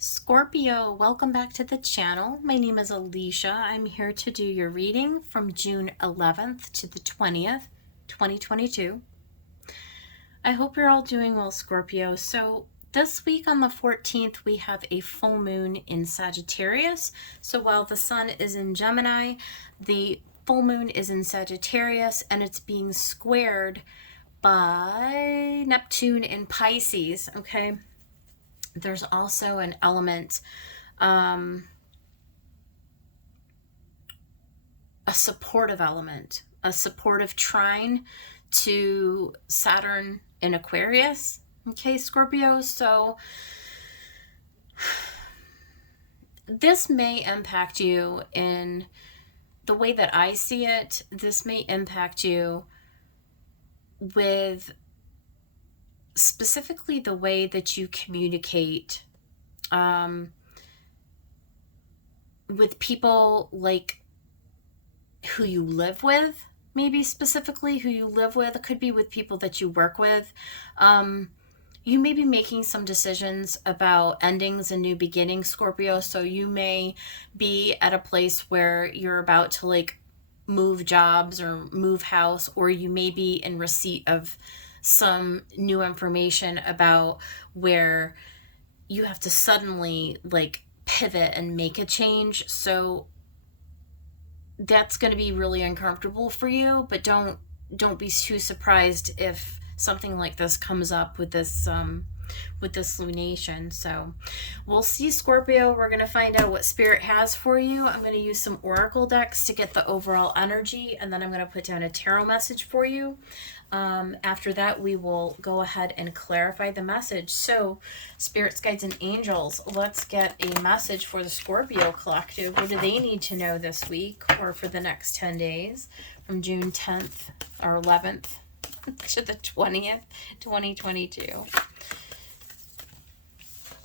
Scorpio, welcome back to the channel. My name is Alicia. I'm here to do your reading from June 11th to the 20th, 2022. I hope you're all doing well, Scorpio. So this week on the 14th, we have a full moon in Sagittarius. So while the sun is in Gemini, the full moon is in Sagittarius, and it's being squared by Neptune in Pisces, okay? There's also an element, a supportive element, a supportive trine to Saturn in Aquarius. Okay, Scorpio, so this may impact you in the way that I see it. This may impact you with specifically the way that you communicate with people, like who you live with, maybe specifically who you live with. It could be with people that you work with. You may be making some decisions about endings and new beginnings, Scorpio. So you may be at a place where you're about to like move jobs or move house, or you may be in receipt of some new information about where you have to suddenly like pivot and make a change. So that's going to be really uncomfortable for you, but don't be too surprised if something like this comes up with this lunation. So we'll see, Scorpio. We're going to find out what Spirit has for you. I'm going to use some oracle decks to get the overall energy, and then I'm going to put down a tarot message for you. After that, we will go ahead and clarify the message. So, spirits, guides, and angels, let's get a message for the Scorpio collective. What do they need to know this week or for the next 10 days from June 10th or 11th to the 20th, 2022?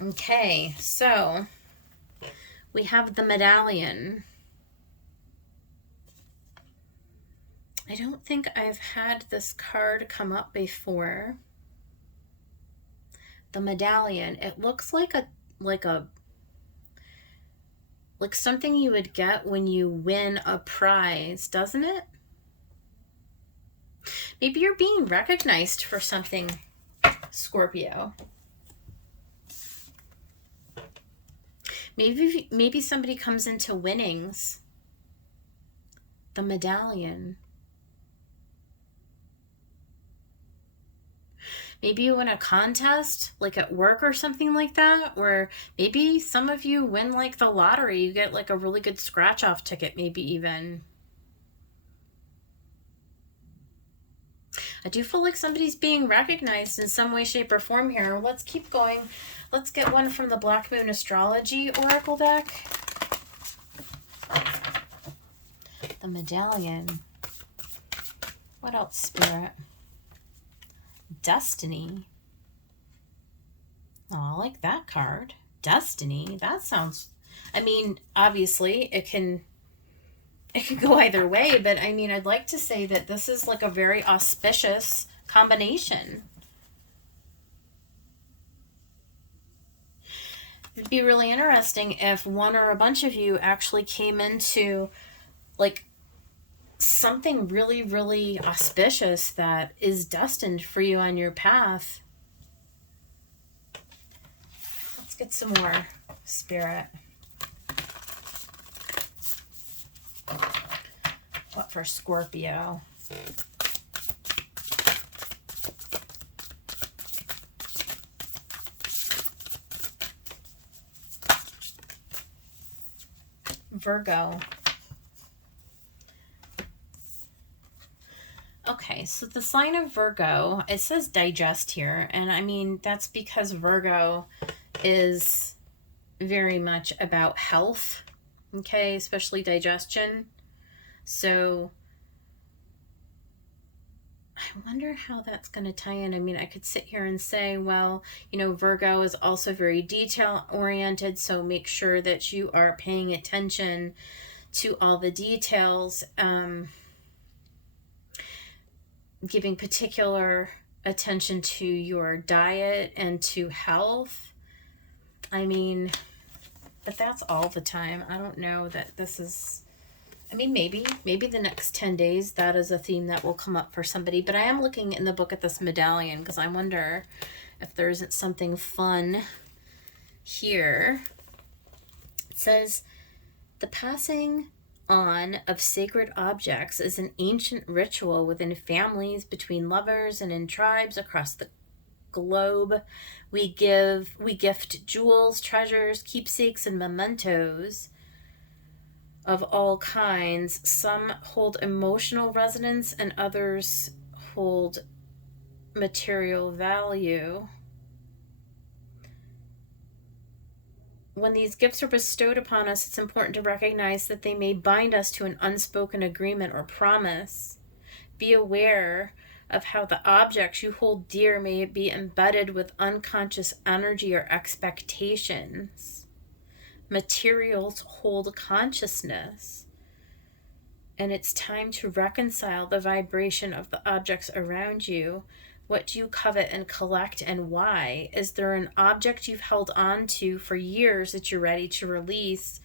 Okay, so we have the medallion. I don't think I've had this card come up before. The medallion. It looks like something you would get when you win a prize, doesn't it? Maybe you're being recognized for something, Scorpio. Maybe somebody comes into winnings. The medallion. Maybe you win a contest, like at work or something like that, or maybe some of you win like the lottery. You get like a really good scratch-off ticket, maybe even. I do feel like somebody's being recognized in some way, shape, or form here. Let's keep going. Let's get one from the Black Moon Astrology Oracle deck. The medallion. What else, Spirit? Destiny. Oh, I like that card. Destiny. That sounds... I mean, obviously, it can go either way, but I mean, I'd like to say that this is like a very auspicious combination. It'd be really interesting if one or a bunch of you actually came into like something really, really auspicious that is destined for you on your path. Let's get some more, Spirit. What for Scorpio? Virgo. Okay, so the sign of Virgo, it says digest here, and I mean, that's because Virgo is very much about health, okay, especially digestion. So I wonder how that's going to tie in. I mean, I could sit here and say, well, you know, Virgo is also very detail-oriented, so make sure that you are paying attention to all the details, giving particular attention to your diet and to health. I mean, but that's all the time. I don't know that this is, I mean, maybe the next 10 days, that is a theme that will come up for somebody. But I am looking in the book at this medallion because I wonder if there isn't something fun here. It says, the passing on of sacred objects is an ancient ritual within families, between lovers, and in tribes across the globe. We gift jewels, treasures, keepsakes, and mementos of all kinds. Some hold emotional resonance and others hold material value. When these gifts are bestowed upon us, it's important to recognize that they may bind us to an unspoken agreement or promise. Be aware of how the objects you hold dear may be embedded with unconscious energy or expectations. Materials hold consciousness, and it's time to reconcile the vibration of the objects around you. What do you covet and collect, and why? Is there an object you've held on to for years that you're ready to release?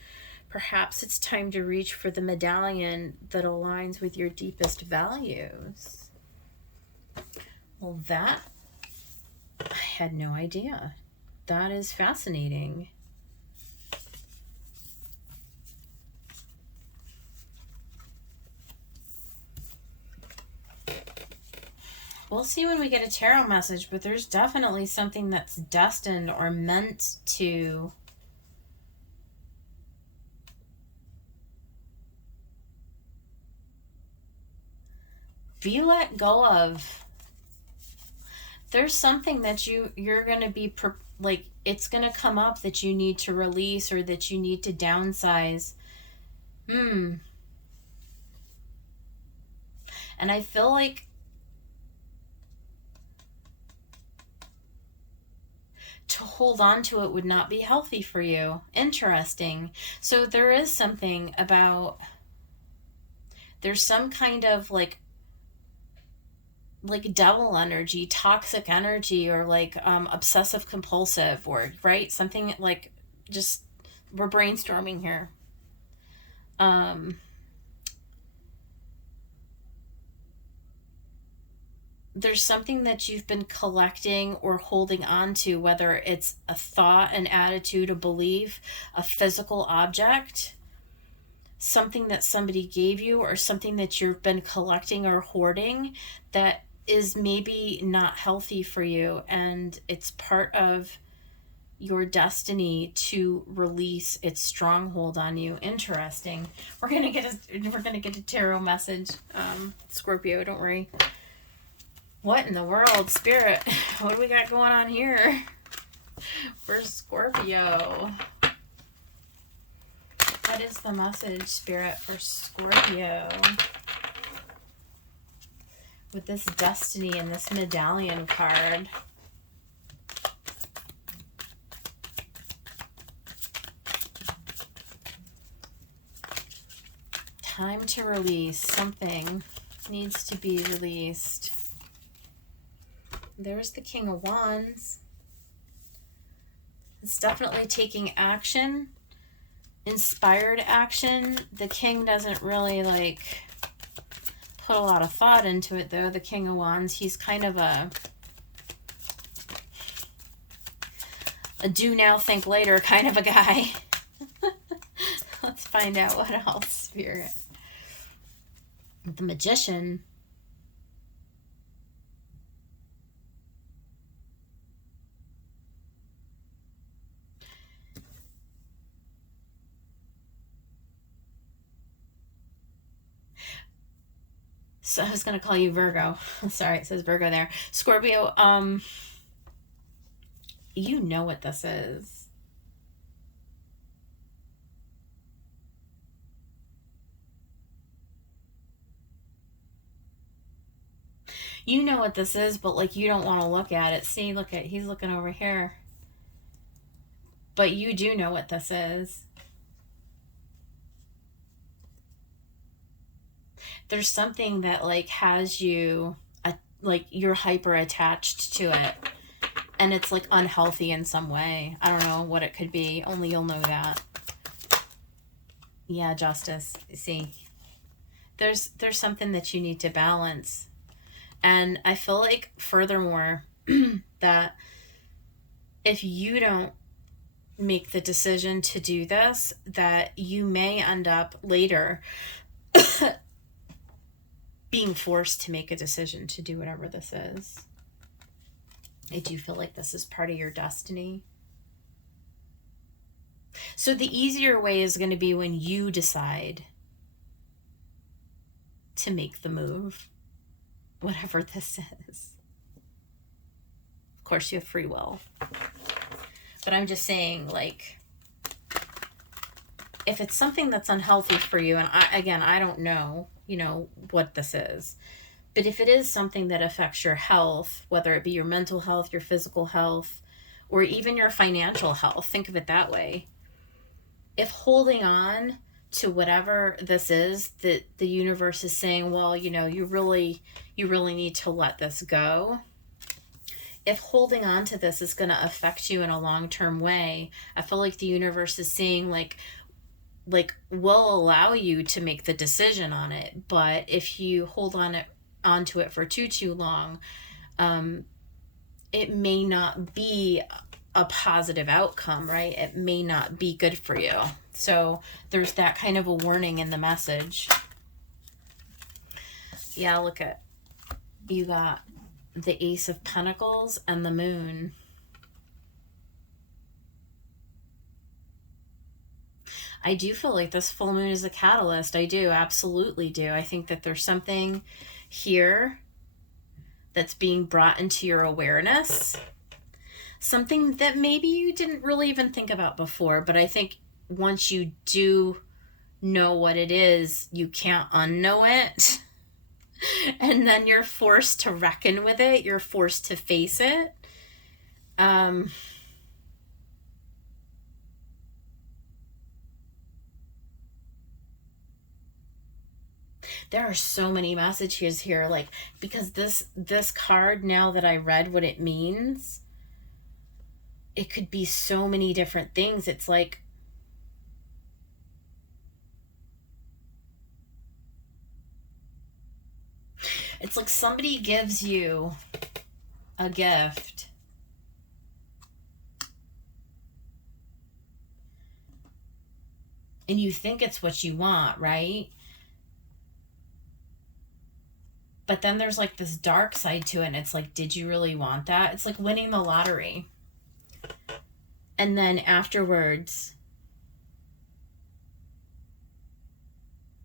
Perhaps it's time to reach for the medallion that aligns with your deepest values. Well, that, I had no idea. That is fascinating. We'll see when we get a tarot message, but there's definitely something that's destined or meant to be let go of. There's something that you're going to be like, it's going to come up that you need to release or that you need to downsize. And I feel like to hold on to it would not be healthy for you. Interesting. So there is something about, there's some kind of like devil energy, toxic energy, or like obsessive compulsive, or right, something like, just, we're brainstorming here. There's something that you've been collecting or holding on to, whether it's a thought, an attitude, a belief, a physical object, something that somebody gave you, or something that you've been collecting or hoarding that is maybe not healthy for you, and it's part of your destiny to release its stronghold on you. Interesting. We're gonna get a tarot message, Scorpio. Don't worry. What in the world, Spirit? What do we got going on here? Where's Scorpio? What is the message, Spirit, for Scorpio? With this destiny and this medallion card. Time to release. Something needs to be released. There's the King of Wands. It's definitely taking action. Inspired action. The King doesn't really like put a lot of thought into it, though. The King of Wands, he's kind of a do now, think later kind of a guy. Let's find out what else, Spirit. The Magician. So I was going to call you Virgo. Sorry, it says Virgo there. Scorpio, you know what this is. You know what this is, but like, you don't want to look at it. See, look at, he's looking over here. But you do know what this is. There's something that like has you, like you're hyper attached to it. And it's like unhealthy in some way. I don't know what it could be. Only you'll know that. Yeah, Justice. See, there's something that you need to balance. And I feel like, furthermore, that if you don't make the decision to do this, that you may end up later being forced to make a decision to do whatever this is. I do feel like this is part of your destiny. So the easier way is going to be when you decide to make the move, whatever this is. Of course, you have free will. But I'm just saying, like, if it's something that's unhealthy for you, and I don't know, what this is. But if it is something that affects your health, whether it be your mental health, your physical health, or even your financial health, think of it that way. If holding on to whatever this is, that the universe is saying, well, you really need to let this go. If holding on to this is going to affect you in a long-term way, I feel like the universe is saying, like we'll allow you to make the decision on it, but if you hold onto it for too long, it may not be a positive outcome, right? It may not be good for you. So there's that kind of a warning in the message. Yeah, look at, you got the Ace of Pentacles and the Moon. I do feel like this full moon is a catalyst. I do, absolutely do. I think that there's something here that's being brought into your awareness. Something that maybe you didn't really even think about before, but I think once you do know what it is, you can't unknow it. And then you're forced to reckon with it. You're forced to face it. There are so many messages here, like, because this card, now that I read what it means, it could be so many different things. It's like, somebody gives you a gift and you think it's what you want, right? But then there's like this dark side to it, and it's like, did you really want that? It's like winning the lottery. And then afterwards,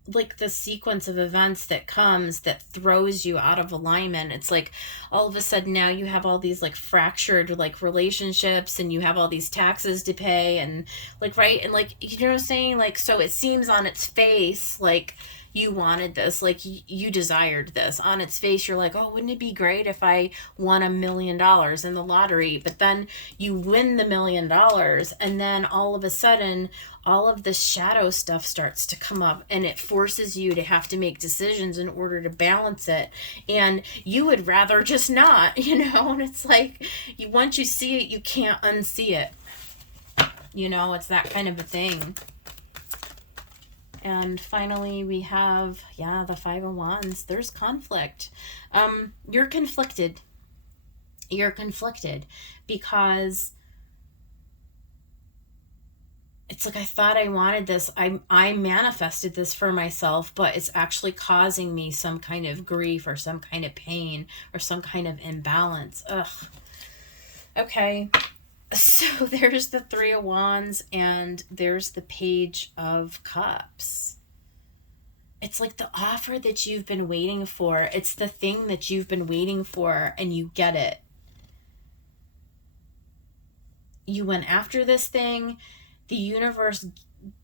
like the sequence of events that comes that throws you out of alignment. It's like all of a sudden now you have all these like fractured like relationships, and you have all these taxes to pay, and like, right, and like, you know what I'm saying? Like, so it seems on its face like you wanted this, like you desired this. On its face, you're like, oh, wouldn't it be great if I won $1 million in the lottery? But then you win the $1 million, and then all of a sudden all of the shadow stuff starts to come up, and it forces you to have to make decisions in order to balance it. And you would rather just not, and it's like, once you see it, you can't unsee it. It's that kind of a thing. And finally, we have, the Five of Wands. There's conflict. You're conflicted. You're conflicted because it's like, I thought I wanted this. I manifested this for myself, but it's actually causing me some kind of grief or some kind of pain or some kind of imbalance. Ugh. Okay. So there's the Three of Wands and there's the Page of Cups. It's like the offer that you've been waiting for. It's the thing that you've been waiting for, and you get it. You went after this thing. The universe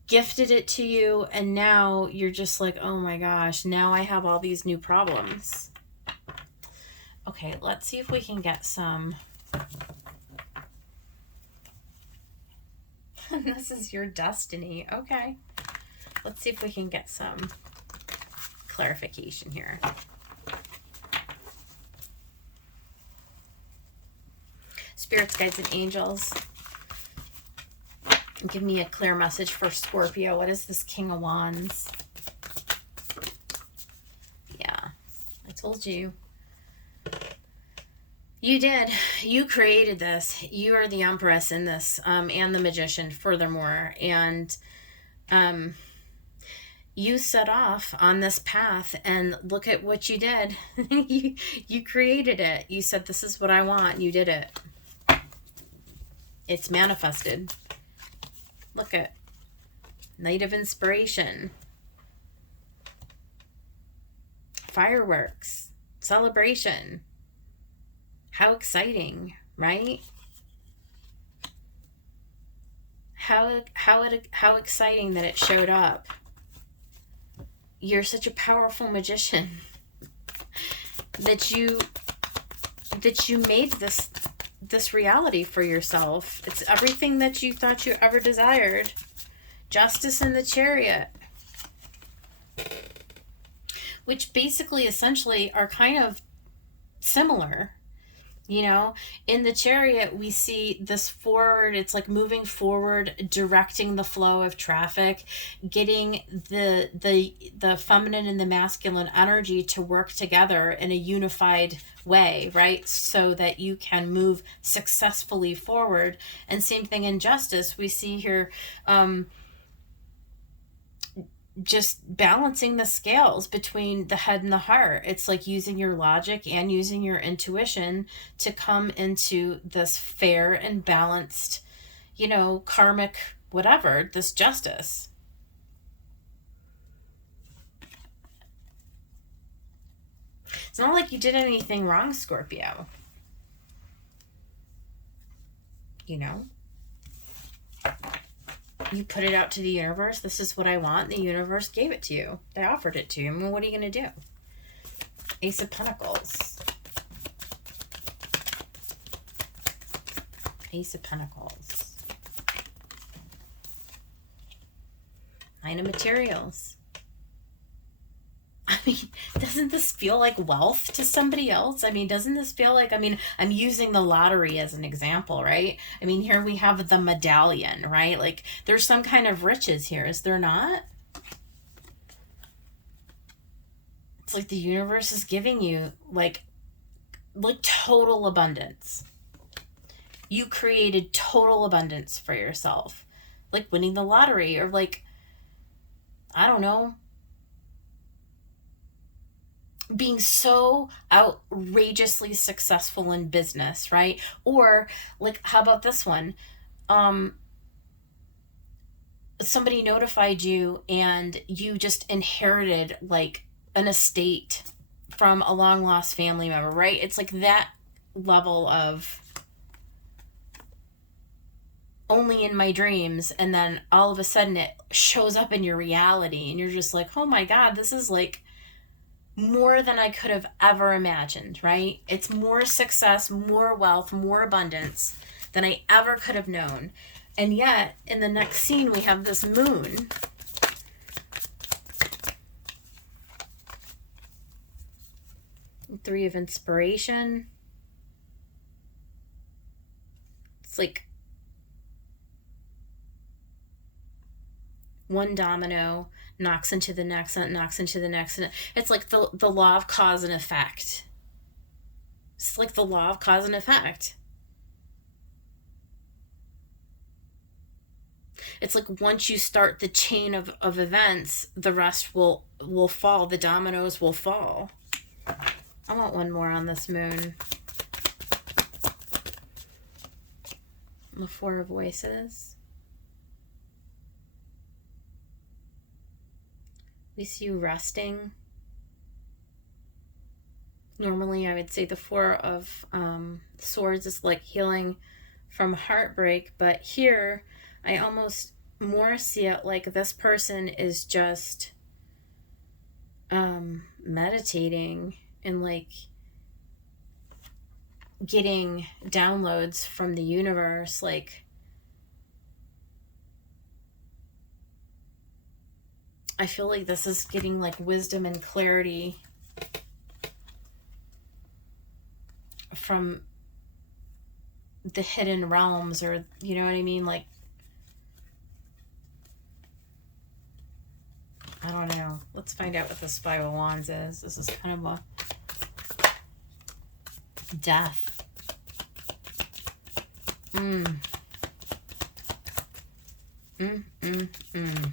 gifted it to you, and now you're just like, oh my gosh, now I have all these new problems. Okay, let's see if we can get some. This is your destiny. Okay. Let's see if we can get some clarification here. spirits, guides, and angels. Give me a clear message for Scorpio. What is this King of Wands? Yeah, I told you. You did. You created this. You are the Empress in this, and the Magician, furthermore. And you set off on this path, and look at what you did. you created it. You said, this is what I want. You did it. It's manifested. Look at Night of Inspiration. Fireworks. Celebration. How exciting, right? How exciting that it showed up. You're such a powerful magician that you made this reality for yourself. It's everything that you thought you ever desired. Justice in the Chariot, which basically essentially are kind of similar. You know, in the Chariot, we see this forward, it's like moving forward, directing the flow of traffic, getting the feminine and the masculine energy to work together in a unified way, right? So that you can move successfully forward. And same thing in Justice, we see here, just balancing the scales between the head and the heart. It's like using your logic and using your intuition to come into this fair and balanced, you know, karmic, whatever, this justice. It's not like you did anything wrong, Scorpio. You know? You put it out to the universe. This is what I want. The universe gave it to you. They offered it to you. I mean, what are you going to do? Ace of Pentacles. Ace of Pentacles. Nine of Materials. I mean, doesn't this feel like wealth to somebody else? I mean, doesn't this feel like, I mean, I'm using the lottery as an example, right? I mean, here we have the medallion, right? Like, there's some kind of riches here, is there not? It's like the universe is giving you, like total abundance. You created total abundance for yourself. Like winning the lottery, or like, I don't know, being so outrageously successful in business, right? Or like, how about this one? Somebody notified you and you just inherited like an estate from a long lost family member, right? It's like that level of only in my dreams, and then all of a sudden it shows up in your reality and you're just like, oh my God, this is like more than I could have ever imagined, right? It's more success, more wealth, more abundance than I ever could have known. And yet, in the next scene, we have this moon. Three of Inspiration. It's like one domino knocks into the next, and knocks into the next. And it's like the law of cause and effect. It's like the law of cause and effect. It's like once you start the chain of events, the rest will fall. The dominoes will fall. I want one more on this moon. The Four of Voices. We see you resting. Normally, I would say the Four of Swords is like healing from heartbreak, but here I almost more see it like this person is just meditating and like getting downloads from the universe. Like, I feel like this is getting like wisdom and clarity from the hidden realms, or you know what I mean? Like, I don't know. Let's find out what the Five of Wands is. This is kind of a death. Mm. Mm, mm, mm.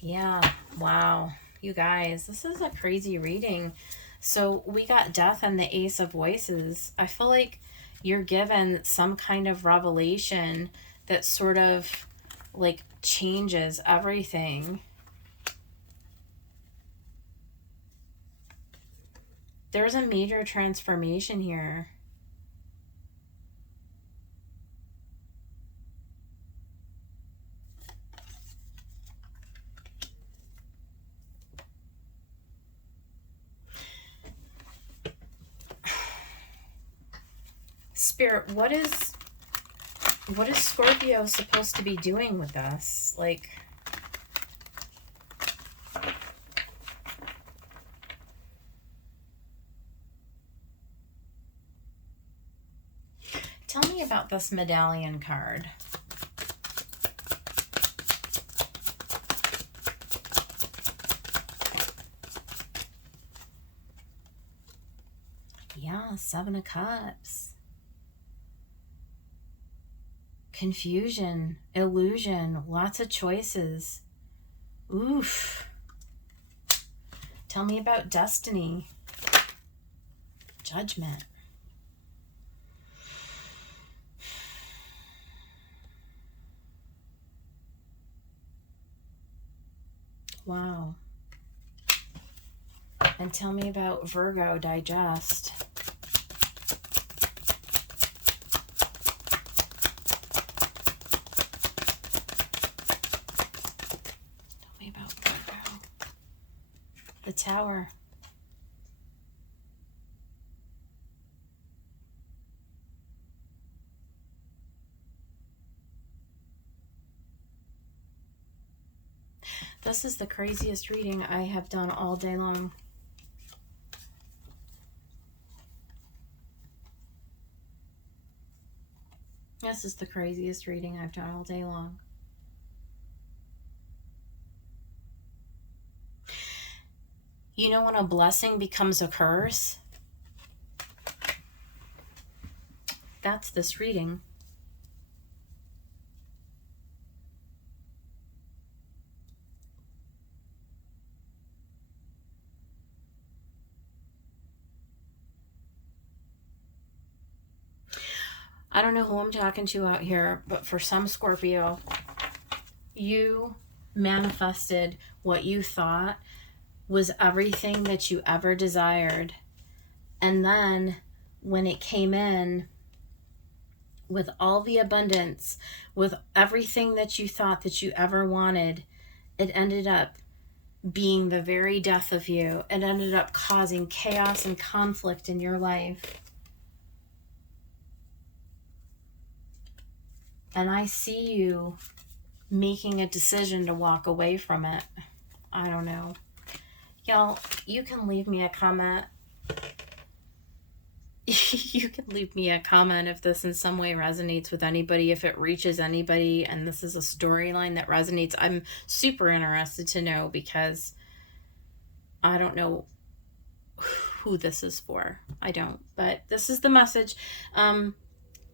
Yeah, wow. You guys, this is a crazy reading. So we got death and the Ace of Voices. I feel like you're given some kind of revelation that sort of like changes everything. There's a major transformation here. Spirit, what is Scorpio supposed to be doing with us? Like, tell me about this medallion card. Yeah, Seven of Cups. Confusion, illusion, lots of choices. Oof. Tell me about destiny. Judgment. Wow. And tell me about Virgo, digest. Tell me about Virgo. The Tower. This is the craziest reading I have done all day long. This is the craziest reading I've done all day long. You know when a blessing becomes a curse? That's this reading. I don't know who I'm talking to out here, but for some Scorpio, you manifested what you thought was everything that you ever desired. And then when it came in with all the abundance, with everything that you thought that you ever wanted, it ended up being the very death of you. It ended up causing chaos and conflict in your life. And I see you making a decision to walk away from it. I don't know. Y'all, you can leave me a comment. You can leave me a comment if this in some way resonates with anybody, if it reaches anybody, and this is a storyline that resonates. I'm super interested to know, because I don't know who this is for. I don't. But this is the message.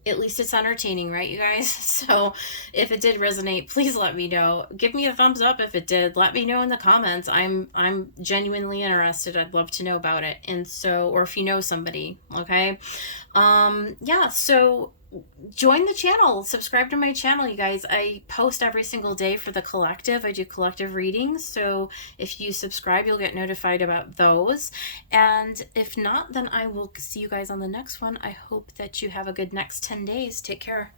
At least it's entertaining, right, you guys? So if it did resonate, please let me know. Give me a thumbs up if it did. Let me know in the comments. I'm genuinely interested. I'd love to know about it. And so, or if you know somebody, okay? Yeah, so join the channel, subscribe to my channel, you guys. I post every single day for the collective. I do collective readings, so if you subscribe, you'll get notified about those. And if not, then I will see you guys on the next one. I hope that you have a good next 10 days. Take care.